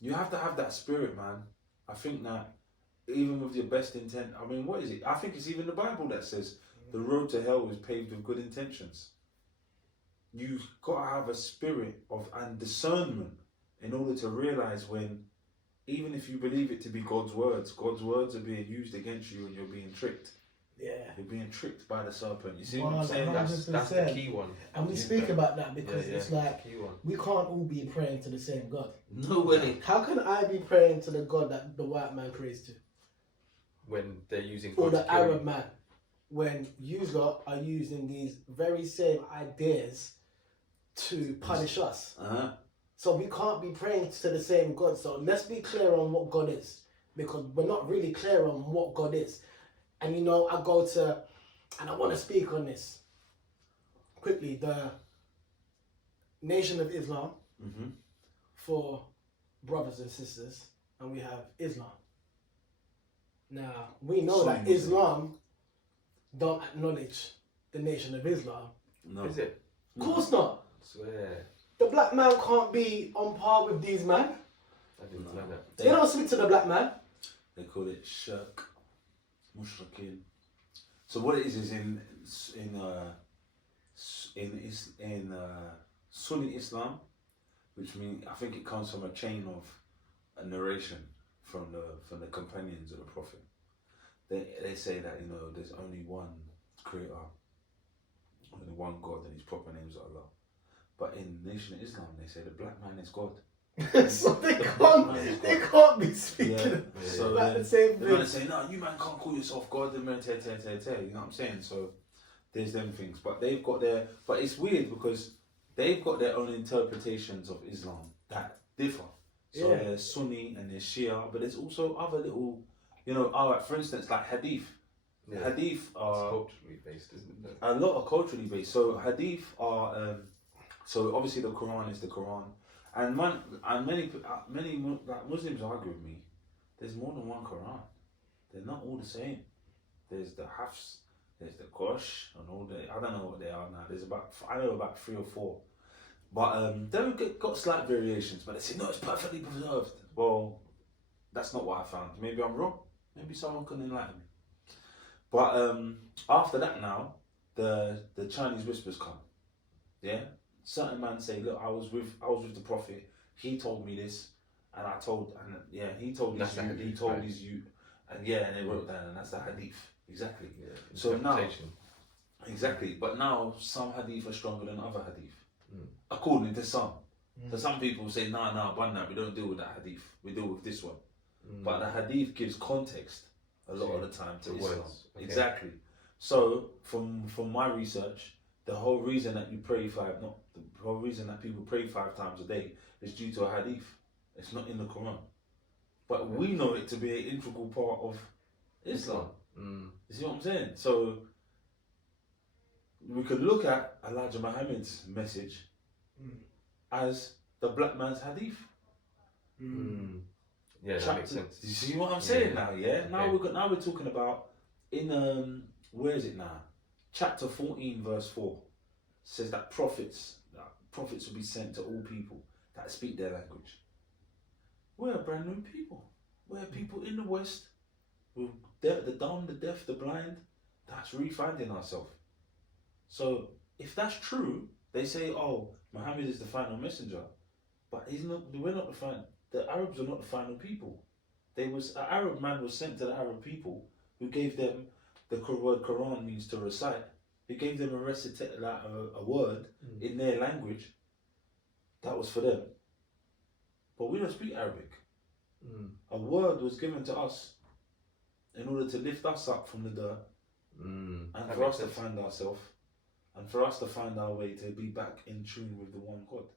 You have to have that spirit, man. I think that even with your best intent, I mean, what is it? I think it's even the Bible that says the road to hell is paved with good intentions. You've got to have a spirit of and discernment in order to realize when, even if you believe it to be God's words are being used against you and you're being tricked. Yeah. You're being tricked by the serpent. You see what I'm saying? 100%. That's the key one. And we speak about that because it's like key one. we can't all be praying to the same God. No way. How can I be praying to the God that the white man prays to? When they're using Or God the to kill Arab you. man? When you lot are using these very same ideas to punish us. Uh-huh. So we can't be praying to the same God. So let's be clear on what God is. Because we're not really clear on what God is. And you know, I go to, and I want to speak on this quickly, the Nation of Islam for brothers and sisters, and we have Islam. Now, we know that Islam don't acknowledge the Nation of Islam. No. Is it? Of course not. I swear. The black man can't be on par with these men. I didn't know that. They don't speak to the black man. They call it shirk, mushrikeen. So what it is in Sunni Islam, which means I think it comes from a chain of a narration from the companions of the Prophet. They say that there's only one creator, only one God, and his proper name is Allah. But in Nation of Islam, they say the black man is God. So they can't be speaking So about the same they're gonna thing. say, no, you man can't call yourself God, and you know what I'm saying? So there's them things, but they've got but it's weird because they've got their own interpretations of Islam that differ. So there's Sunni and there's Shia, but there's also other little, for instance, like Hadith. Yeah. Hadith It's are culturally based, isn't it? a lot of culturally based. So Hadith are, so obviously the Quran is the Quran. And many like Muslims argue with me. There's more than one Quran. They're not all the same. There's the Hafs, there's the Kosh, and all the I don't know what they are now. I know about 3 or 4, but they've got slight variations. But they say no, it's perfectly preserved. Well, that's not what I found. Maybe I'm wrong. Maybe someone can enlighten me. But after that now, the Chinese whispers come. Yeah. Certain man say, look, I was with the Prophet. He told me this, and he told his youth, he told his youth, and they wrote down, and that's the hadith. Exactly. Yeah, so now, exactly. But now some hadith are stronger than other hadith, according to some. So some people say, nah, Banna, we don't deal with that hadith. We deal with this one. But the hadith gives context a lot of the time to Islam. Okay. Exactly. So from my research, the whole reason that people pray 5 times a day is due to a hadith. It's not in the Quran. But we know it to be an integral part of Islam. You see what I'm saying? So we could look at Elijah Muhammad's message as the black man's hadith. Yeah, that makes sense. Do you see what I'm saying now? Yeah. Okay. Now we're talking about in where is it now? Chapter 14, verse 4 says that prophets will be sent to all people that speak their language. We're a brand new people. We're people in the West, with the dumb, the deaf, the blind, that's refinding ourselves. So if that's true, they say, oh, Muhammad is the final messenger, but we're not the final. The Arabs are not the final people. An Arab man was sent to the Arab people who gave them the word Quran means to recite. He gave them a word in their language that was for them. But we don't speak Arabic. A word was given to us in order to lift us up from the dirt and for us to find ourselves and for us to find our way to be back in tune with the one God.